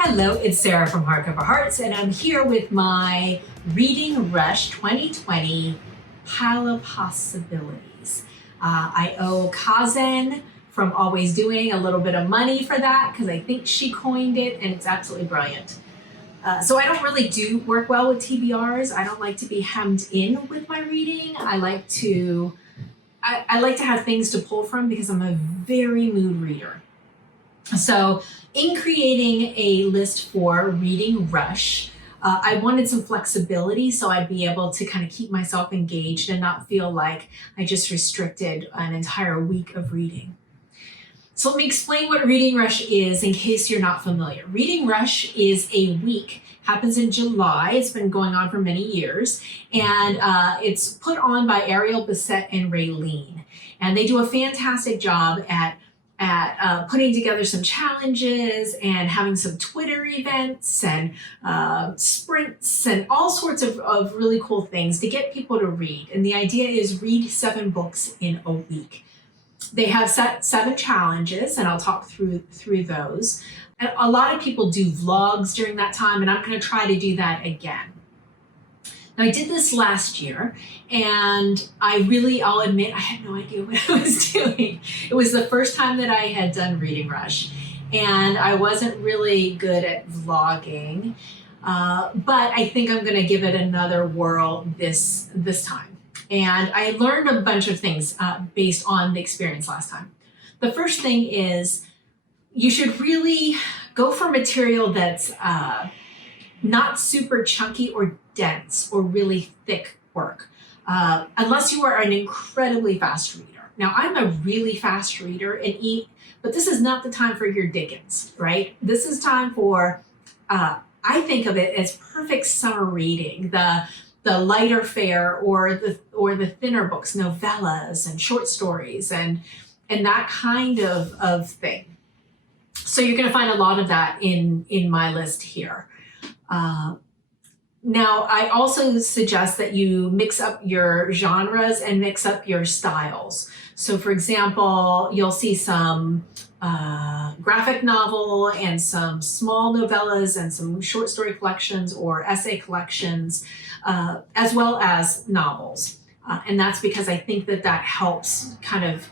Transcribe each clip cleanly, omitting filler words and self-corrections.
Hello, it's Sarah from Hardcover Hearts, and I'm here with my Reading Rush 2020 Pile of Possibilities. I owe Kazen from Always Doing a little bit of money for that because I think she coined it and it's absolutely brilliant. So I don't really do work well with TBRs. I don't like to be hemmed in with my reading. I like to have things to pull from because I'm a very mood reader. So in creating a list for Reading Rush, I wanted some flexibility so I'd be able to kind of keep myself engaged and not feel like I just restricted an entire week of reading. So let me explain what Reading Rush is in case you're not familiar. Reading Rush is a week, happens in July. It's been going on for many years, and it's put on by Ariel Bissett and Raylene. And they do a fantastic job at putting together some challenges and having some Twitter events and sprints and all sorts of really cool things to get people to read. And the idea is read 7 books in a week. They have 7 challenges, and I'll talk through those. And a lot of people do vlogs during that time, and I'm going to try to do that again. Now, I did this last year, and I'll admit, I had no idea what I was doing. It was the first time that I had done Reading Rush, and I wasn't really good at vlogging, but I think I'm going to give it another whirl this time. And I learned a bunch of things based on the experience last time. The first thing is you should really go for material that's not super chunky or dense or really thick work, unless you are an incredibly fast reader. Now, I'm a really fast reader but this is not the time for your Dickens, right? This is time for, I think of it as perfect summer reading, the lighter fare or the thinner books, novellas and short stories and that kind of thing. So you're going to find a lot of that in my list here. Now, I also suggest that you mix up your genres and mix up your styles. So, for example, you'll see some graphic novel and some small novellas and some short story collections or essay collections, as well as novels. And that's because I think that helps kind of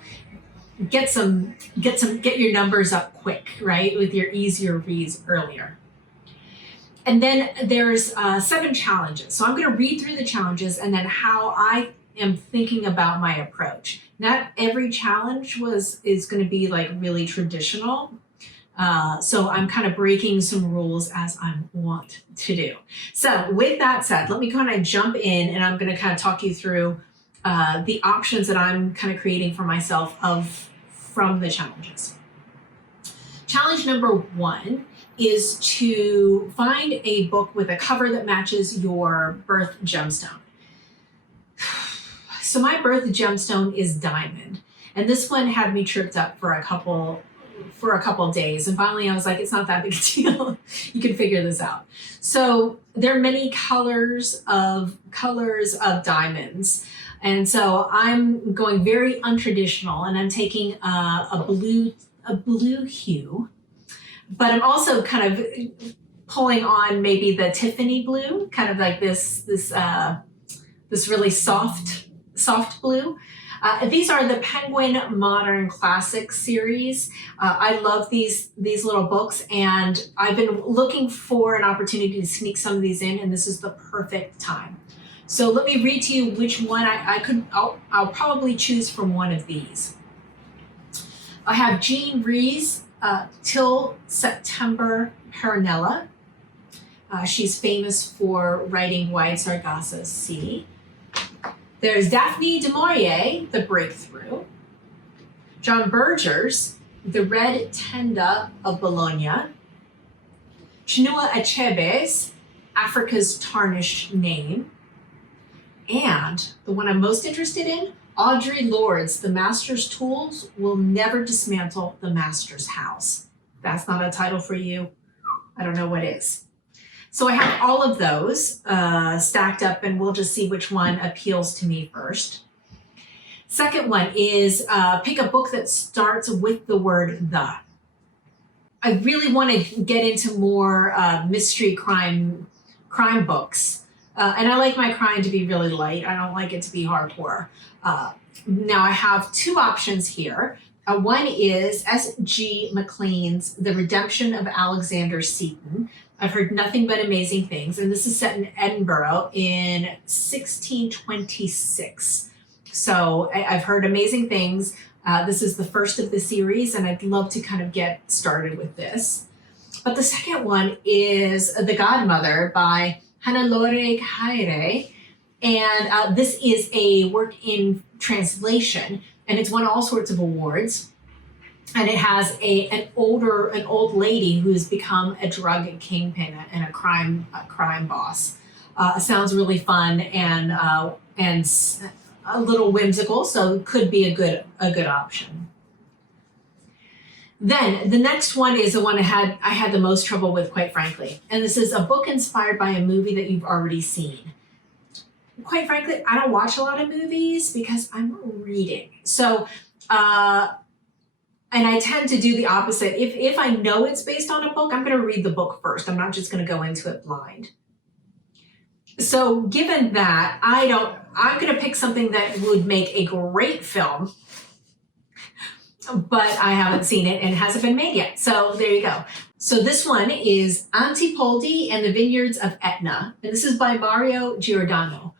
get your numbers up quick, right? With your easier reads earlier. And then there's 7 challenges. So I'm going to read through the challenges and then how I am thinking about my approach. Not every challenge is going to be like really traditional. So I'm kind of breaking some rules as I want to do. So with that said, let me kind of jump in and I'm going to kind of talk you through the options that I'm kind of creating for myself from the challenges. Challenge number 1 is to find a book with a cover that matches your birth gemstone. So my birth gemstone is diamond, and this one had me tripped up for a couple days, and finally I was like, it's not that big a deal. You can figure this out. So there are many colors of diamonds, and so I'm going very untraditional, and I'm taking a blue hue. But I'm also kind of pulling on maybe the Tiffany blue, kind of like this really soft blue. These are the Penguin Modern Classic series. I love these little books, and I've been looking for an opportunity to sneak some of these in, and this is the perfect time. So let me read to you which one I'll probably choose from one of these. I have Jean Rhys, Till September Petronella. She's famous for writing Wide Sargasso Sea. There's Daphne de Maurier, The Breakthrough. John Berger's The Red Tenda of Bologna. Chinua Achebe's Africa's Tarnished Name. And the one I'm most interested in, Audre Lorde's The Master's Tools Will Never Dismantle the Master's House. If that's not a title for you, I don't know what is. So I have all of those stacked up, and we'll just see which one appeals to me first. Second one is pick a book that starts with the word the. I really want to get into more mystery crime books. And I like my crime to be really light. I don't like it to be hardcore. Now I have two options here. One is S.G. McLean's The Redemption of Alexander Seton. I've heard nothing but amazing things. And this is set in Edinburgh in 1626. So I've heard amazing things. This is the first of the series, and I'd love to kind of get started with this. But the second one is The Godmother by Hannelore Caire. And this is a work in translation, and it's won all sorts of awards. And it has an old lady who's become a drug kingpin and a crime boss. Sounds really fun and a little whimsical, so could be a good option. Then the next one is the one I had the most trouble with, quite frankly. And this is a book inspired by a movie that you've already seen. Quite frankly, I don't watch a lot of movies because I'm reading. So, and I tend to do the opposite. If I know it's based on a book, I'm going to read the book first. I'm not just going to go into it blind. So given that, I'm going to pick something that would make a great film, but I haven't seen it and it hasn't been made yet. So there you go. So this one is Antipoldi and the Vineyards of Etna. And this is by Mario Giordano.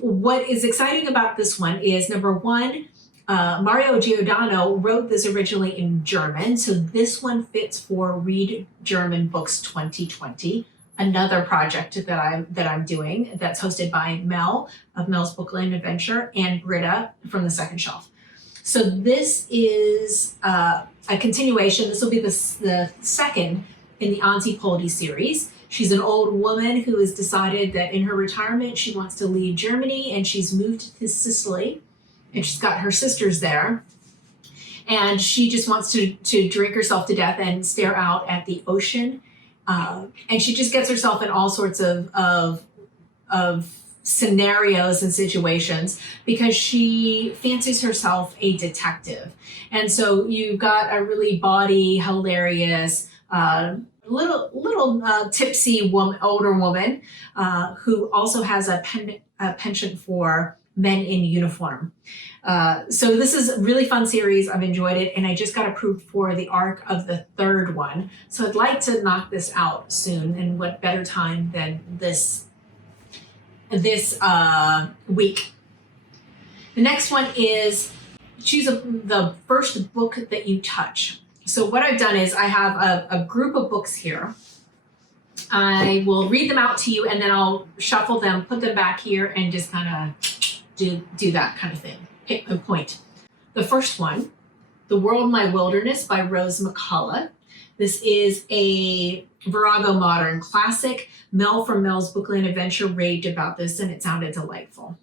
What is exciting about this one is, number one, Mario Giordano wrote this originally in German. So this one fits for Read German Books 2020. Another project that I'm doing that's hosted by Mel of Mel's Bookland Adventure and Britta from The Second Shelf. So this is a continuation. This will be the second in the Antipoldi series. She's an old woman who has decided that in her retirement she wants to leave Germany, and she's moved to Sicily, and she's got her sisters there. And she just wants to drink herself to death and stare out at the ocean. And she just gets herself in all sorts of scenarios and situations because she fancies herself a detective. And so you've got a really bawdy, hilarious, little tipsy older woman who also has a penchant for men in uniform. So this is a really fun series. I've enjoyed it, and I just got approved for the arc of the third one. So I'd like to knock this out soon, and what better time than this week. The next one is choose the first book that you touch. So what I've done is I have a group of books here. I will read them out to you, and then I'll shuffle them, put them back here, and just kind of do that kind of thing. Pick a point. The first one, The World My Wilderness by Rose McCullough. This is a Virago Modern classic. Mel from Mel's Bookland Adventure raved about this, and it sounded delightful.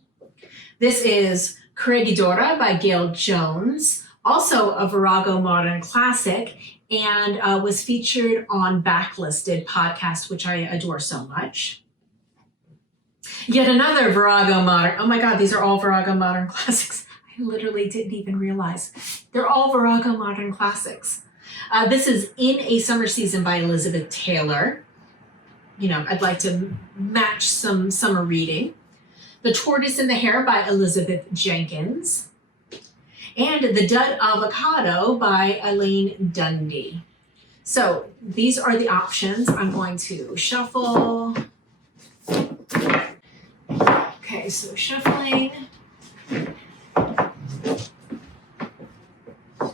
This is Corregidora by Gail Jones, also a Virago Modern classic, and was featured on Backlisted podcast, which I adore so much. Yet another Virago Modern. Oh my God, these are all Virago Modern classics. I literally didn't even realize. They're all Virago Modern classics. This is In a Summer Season by Elizabeth Taylor. You know, I'd like to match some summer reading. The Tortoise and the Hare by Elizabeth Jenkins. And The Dud Avocado by Elaine Dundee. So these are the options. I'm going to shuffle. Okay, so shuffling. I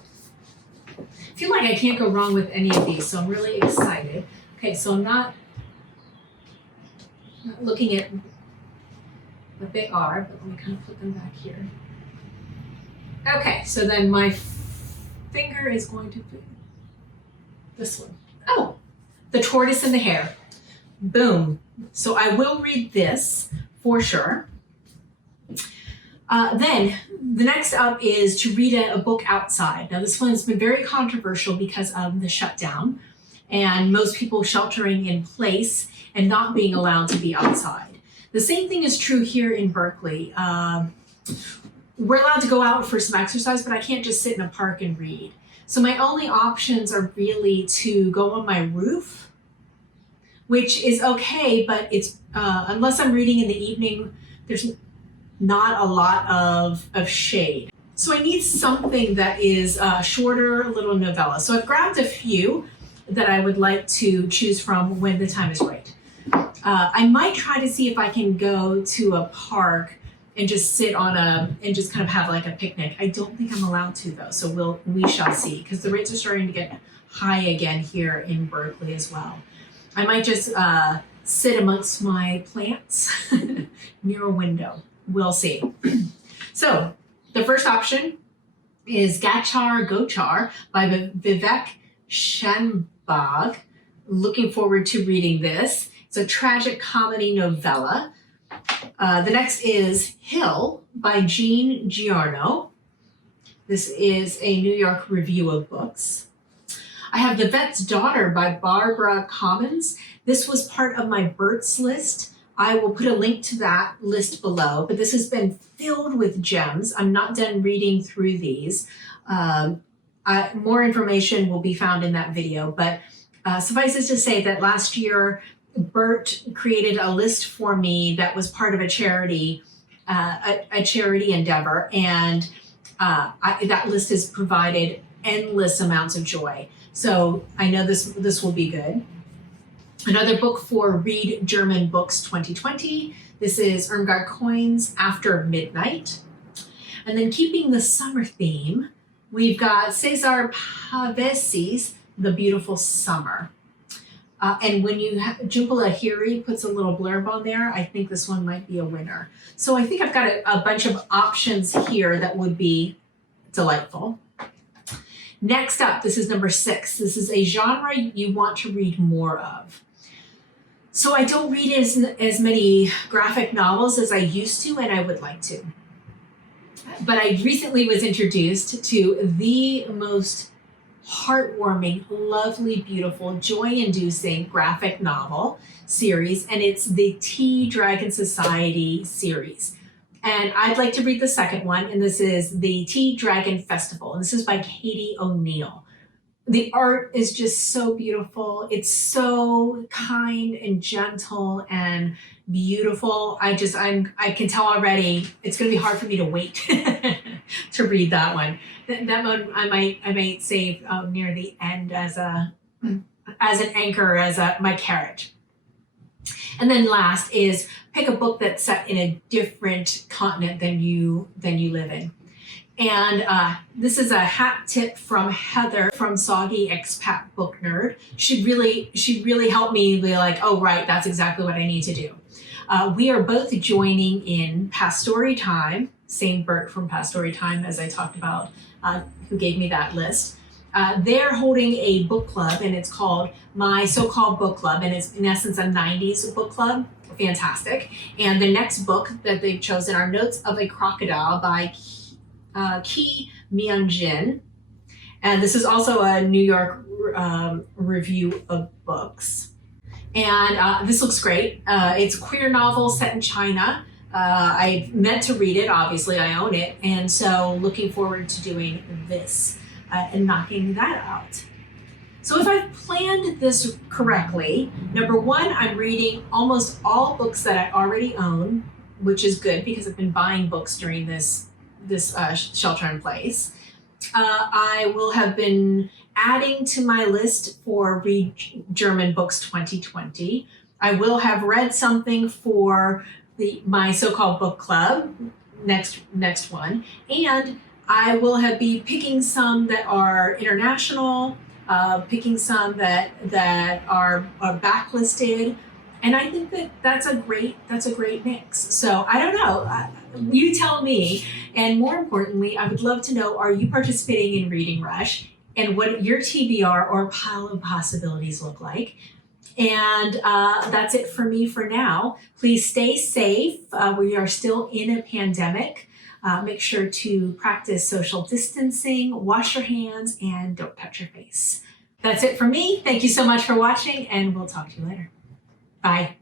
feel like I can't go wrong with any of these, so I'm really excited. Okay, so I'm not looking at what they are, but let me kind of put them back here. Okay, so then my finger is going to be this one. Oh, The Tortoise and the Hare. Boom. So I will read this for sure. Then the next up is to read a book outside. Now this one has been very controversial because of the shutdown and most people sheltering in place and not being allowed to be outside. The same thing is true here in Berkeley. We're allowed to go out for some exercise, but I can't just sit in a park and read. So my only options are really to go on my roof, which is okay, but it's unless I'm reading in the evening, there's not a lot of shade. So I need something that is a shorter little novella. So I've grabbed a few that I would like to choose from when the time is right. I might try to see if I can go to a park and just sit on and just kind of have like a picnic. I don't think I'm allowed to though, so we shall see, because the rates are starting to get high again here in Berkeley as well. I might just sit amongst my plants near a window. We'll see. So the first option is Gachar Gochar by Vivek Shanbhag. Looking forward to reading this. It's a tragic comedy novella. The next is Hill by Jean Giorno. This is a New York Review of Books. I have The Vet's Daughter by Barbara Commons. This was part of my Bert's list. I will put a link to that list below, but this has been filled with gems. I'm not done reading through these. More information will be found in that video, but suffice it to say that last year, Bert created a list for me that was part of a charity endeavor, and that list has provided endless amounts of joy. So I know this will be good. Another book for Read German Books 2020. This is Irmgard Coin's After Midnight. And then keeping the summer theme, we've got Cesar Pavesi's The Beautiful Summer. And when Jhumpa Lahiri puts a little blurb on there, I think this one might be a winner. So I think I've got a bunch of options here that would be delightful. Next up, this is number 6. This is a genre you want to read more of. So I don't read as many graphic novels as I used to, and I would like to. But I recently was introduced to the most heartwarming, lovely, beautiful, joy-inducing graphic novel series, and it's the Tea Dragon Society series. And I'd like to read the second one, and this is the Tea Dragon Festival, and this is by Katie O'Neill. The art is just so beautiful. It's so kind and gentle and beautiful. I can tell already it's going to be hard for me to wait to read that one. That one I might save near the end as an anchor, my carriage. And then last is pick a book that's set in a different continent than you live in. And this is a hat tip from Heather from Soggy Expat Book Nerd. She really helped me be like, oh, right, that's exactly what I need to do. We are both joining in Past Story Time, same Bert from Past Story Time as I talked about, who gave me that list. They're holding a book club, and it's called My So-Called Book Club, and it's in essence a 90s book club. Fantastic. And the next book that they've chosen are Notes of a Crocodile by Ki Myung-jin. And this is also a New York Review of Books. And this looks great. It's a queer novel set in China. I meant to read it, obviously I own it. And so looking forward to doing this and knocking that out. So if I've planned this correctly, number 1, I'm reading almost all books that I already own, which is good because I've been buying books during this shelter in place. I will have been adding to my list for Read German Books 2020. I will have read something for my so-called book club, next one, and I will be picking some that are international, picking some that are backlisted, and I think that's a great mix. So I don't know. You tell me. And more importantly, I would love to know, are you participating in Reading Rush, and what your TBR or pile of possibilities look like? And that's it for me for now. Please stay safe. We are still in a pandemic. Make sure to practice social distancing, wash your hands, and don't touch your face. That's it for me. Thank you so much for watching, and we'll talk to you later. Bye.